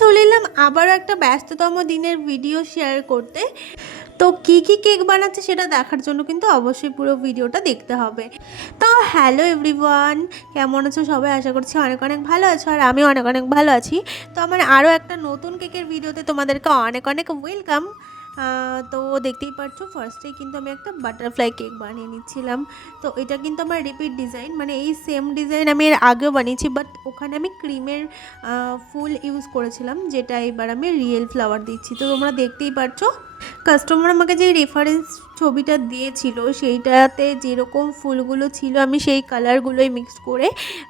চলে এলাম আবারও একটা ব্যস্ততম দিনের ভিডিও শেয়ার করতে। তো কী কী কেক বানাচ্ছে সেটা দেখার জন্য কিন্তু অবশ্যই পুরো ভিডিওটা দেখতে হবে। তো হ্যালো এভরিওয়ান, কেমন আছো সবাই? আশা করছি অনেক অনেক ভালো আছো, আর আমি অনেক অনেক ভালো আছি। তো আমার আরও একটা নতুন কেকের ভিডিওতে তোমাদেরকে অনেক অনেক ওয়েলকাম। তো দেখতেই পাচ্ছ ফার্স্টেই কিন্তু আমি একটা বাটারফ্লাই কেক বানিয়ে নিচ্ছিলাম। তো এটা কিন্তু আমার রিপিট ডিজাইন, মানে এই সেম ডিজাইন আমি এর আগেও বানিয়েছি, বাট ওখানে আমি ক্রিমের ফুল ইউজ করেছিলাম, যেটা এবার আমি রিয়েল ফ্লাওয়ার দিচ্ছি। তো তোমরা দেখতেই পাচ্ছ কাস্টমার আমাকে যে রেফারেন্স ছবিটা দিয়েছিল সেইটাতে যেরকম ফুলগুলো ছিল আমি সেই কালারগুলোই মিক্সড করে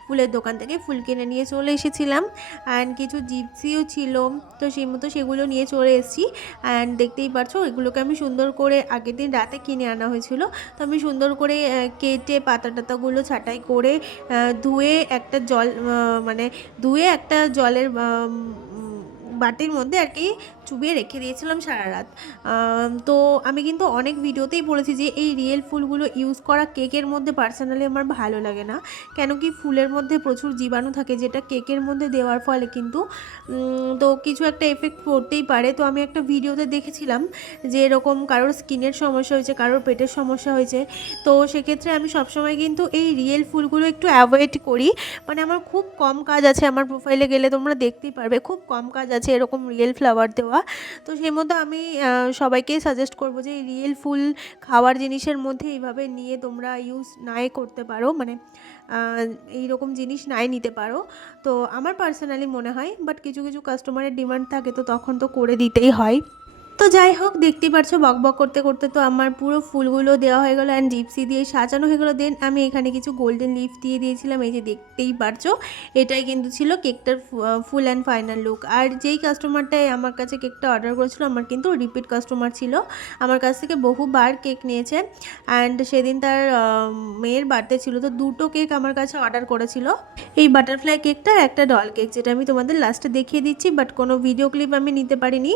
ফুলের দোকান থেকে ফুল কিনে নিয়ে চলে এসেছিলাম। অ্যান্ড কিছু জিপসিও ছিল, তো সেই মতো সেগুলো নিয়ে চলে এসেছি। অ্যান্ড দেখতেই পাচ্ছো এগুলোকে আমি সুন্দর করে আগের দিন রাতে কিনে আনা হয়েছিল। তো আমি সুন্দর করে কেটে পাতা টাতাগুলো ছাঁটাই করে ধুয়ে একটা ধুয়ে একটা জলের বাটির মধ্যে আর কি চুবিয়ে রেখে দিয়েছিলাম সারা রাত। তো আমি কিন্তু অনেক ভিডিওতেই বলেছি যে এই রিয়েল ফুলগুলো ইউজ করা কেকের মধ্যে পার্সোনালি আমার ভালো লাগে না, কেন কি ফুলের মধ্যে প্রচুর জীবাণু থাকে, যেটা কেকের মধ্যে দেওয়ার ফলে কিন্তু তো কিছু একটা এফেক্ট পড়তেই পারে। তো আমি একটা ভিডিওতে দেখেছিলাম যে এরকম কারোর স্কিনের সমস্যা হয়েছে, কারোর পেটের সমস্যা হয়েছে। তো সেক্ষেত্রে আমি সবসময় কিন্তু এই রিয়েল ফুলগুলো একটু অ্যাভয়েড করি। মানে আমার খুব কম কাজ আছে, আমার প্রোফাইলে গেলে তোমরা দেখতেই পারবে খুব কম কাজ আছে এরকম রিয়েল ফ্লাওয়ার দেওয়া। তো সেই মতো আমি সবাইকেই সাজেস্ট করবো যে এই রিয়েল ফুল খাওয়ার জিনিসের মধ্যে এইভাবে নিয়ে তোমরা ইউজ নাই করতে পারো, মানে এইরকম জিনিস নাই নিতে পারো। তো আমার পার্সোনালি মনে হয়, বাট কিছু কিছু কাস্টমারের ডিমান্ড থাকে, তো তখন তো করে দিতেই হয়। তো যাই হোক, দেখতেই পারছো বক বক করতে করতে তো আমার পুরো ফুলগুলো দেওয়া হয়ে গেলো অ্যান্ড জিপসি দিয়ে সাজানো হয়ে গেলো। দেন আমি এখানে কিছু গোল্ডেন লিফ দিয়ে দিয়েছিলাম, এই যে দেখতেই পারছো। এটাই কিন্তু ছিল কেকটার ফুল অ্যান্ড ফাইনাল লুক। আর যেই কাস্টমারটাই আমার কাছে কেকটা অর্ডার করেছিল আমার কিন্তু রিপিট কাস্টমার ছিল, আমার কাছ থেকে বহুবার কেক নিয়েছে। অ্যান্ড সেদিন তার মেয়ের বার্থডে ছিল, তো দুটো কেক আমার কাছে অর্ডার করেছিল, এই বাটারফ্লাই কেকটা আর একটা ডল কেক, যেটা আমি তোমাদের লাস্টে দেখিয়ে দিচ্ছি, বাট কোনো ভিডিও ক্লিপ আমি নিতে পারিনি।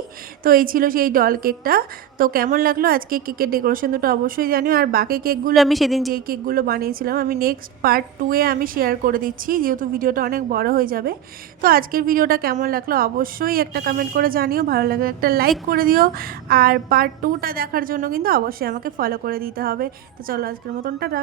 তো এই ছিল সেই ডল কেকটা। তো কেমন লাগলো আজকে কেকের ডেকোরেশন দুটো অবশ্যই জানিও। আর বাকি কেকগুলো আমি সেদিন যেই কেকগুলো বানিয়েছিলাম আমি নেক্সট পার্ট 2-এ আমি শেয়ার করে দিচ্ছি, যেহেতু ভিডিওটা অনেক বড় হয়ে যাবে। তো আজকের ভিডিওটা কেমন লাগলো অবশ্যই একটা কমেন্ট করে জানিও, ভালো লাগলে একটা লাইক করে দিও। আর পার্ট 2টা দেখার জন্য কিন্তু অবশ্যই আমাকে ফলো করে দিতে হবে। তো চলো আজকের মতন টাটা।